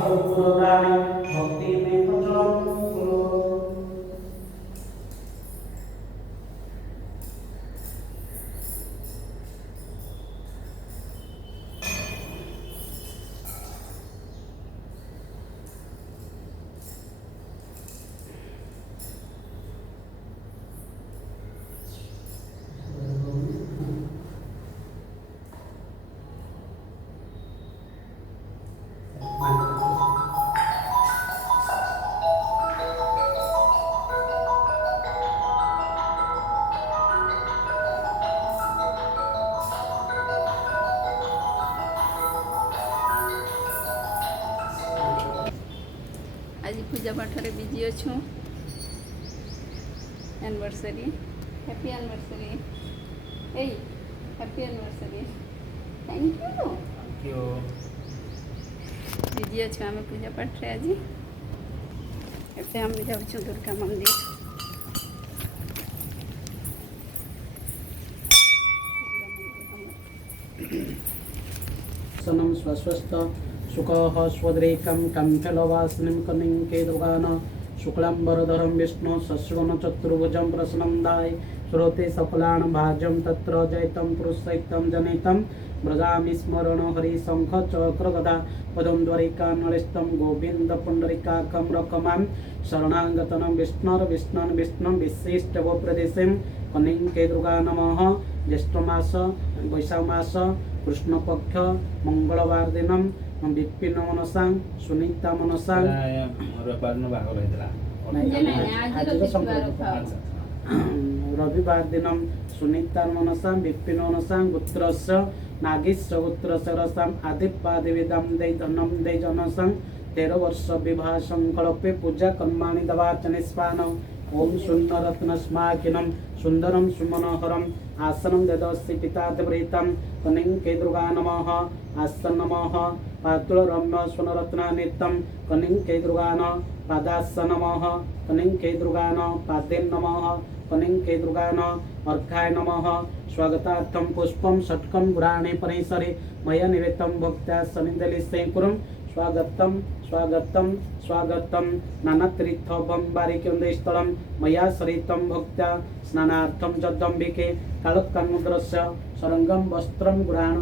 कर्पूरग्राणे भक्ति में प्रचलम कुरु। आज पूजा पाठ रे बिजी अच्छु। Anniversary happy anniversary A happy anniversary thank you busy अच्छु आम पूजा पाठ रे आज ऐसे हम जाऊँ दुर्गा मंदिर। सनम स्वस्वस्थ सुखः स्वद्रेकं कंठलवासनं कनिके दुर्गान शुक्लांबरधरं विष्णु शशिवर्णं चतुर्भुजं प्रसन्नदाय श्रोते सकलान् भाज्यं तत्र जयतं पुरुषैतं जनितं व्रजामि स्मरण हरि शंख चक्र गदा पदं द्वारिका नरेष्टं गोविंद पुंडरीकाकं रकमां शरणागतनं विष्णुर्विष्णुं विष्णुं विशिष्टव प्रदेशं कनिके दुर्गा नमः। ज्येष्ठ मास वैशाख मास कृष्ण पक्ष मंगलवार दिन विपिन मनसा सुनीता मनसा रविवार दिन सुनीता मनसा विपिन मनसा गोत्रस्य नागेश्वर गोत्रस्य रसाम आदिपादिविदं दे धनम दे जनसं 13 वर्ष विवाह संकल्पे पूजा कर्माणि दवाचनिस्पान ओम शून्य रत्न स्माकिनम सुंदरम सुमनोहरम आसनं ददस्ति पितादेवृतं कनिके दुर्गा नमः। आसन नमः पातुल रम्य स्वनरत्नानित्यं कनिके दुर्गा नमः। पादास नमः कनिके दुर्गा नमः। पादे नमः कनिके दुर्गा नमः। अर्घाय नमः स्वागतार्थं पुष्पं षट्कं गुराणे परिसरे मया निवेदितं भक्त्या सनिधलिसे कुरुं स्वागतम स्वागतम स्वागतम नानातीर्थ बंबारिके स्थलं मया सरितं भक्त्या स्नानार्थं जगदम्बिके कालकामुद्रस्य सरंगम वस्त्रं गुराण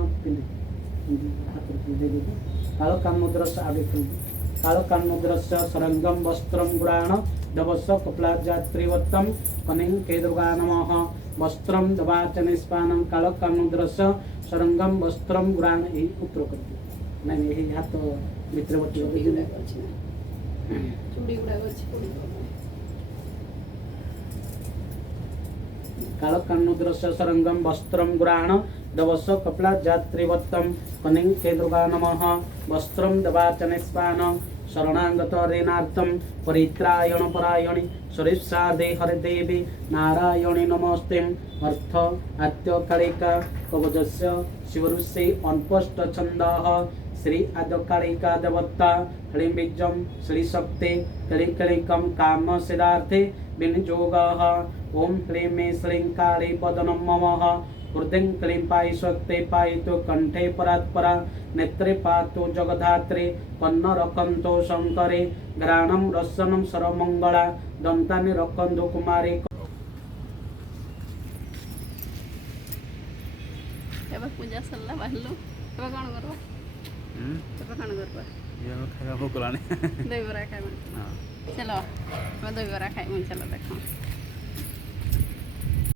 कालकामुद्रस्य कालकामुद्रस्य सरंगम वस्त्रं गुराण दवस कपलाजात्रिवत्तं कनिके दुर्गा नमः। वस्त्रं दवाचनिस्पानं कालकामुद्रस्य सरंगम वस्त्रं गुराण यही उत्तर करते नहीं यही हाथ मित्र कालकामुद्रस्य सरंगम वस्त्रं गुराण दवस कपला जात्रिवत्तं कनिके दुर्गा नमः। वस्त्रं दवाचनिस्पान शरणागत रेनार्थं परित्रायण परायणि सरित्सादे हरिदेवी नारायणी नमस्ते। अर्थ आद्यकालिका कवचस्य शिवऋषि अन्पष्ट छन्दः श्री आद्यकालिका देवता ह्रीं बीजं श्री शक्ति कलिकलिकं काम सिद्धार्थे विनियोगः। ओम ह्रीं मे श्रीं काली वदनं मम हृदय क्लीं पायि शक्ति पायितु कंठे परात्परा नेत्रे पातु जगधात्रे कन्न रखंतो शंकरे घ्राणं रसनं सर्वमंगला दंतानि रखंतु कुमारी। एबा पूजा सरला बाहरलो एबा कोन करबा एबा कोन करबा ये खाଇବା ଭୋକ ଲାଣି ଦହିବରା ଖାଇବ। ଚलो दहीबरा खाई चलो देखो।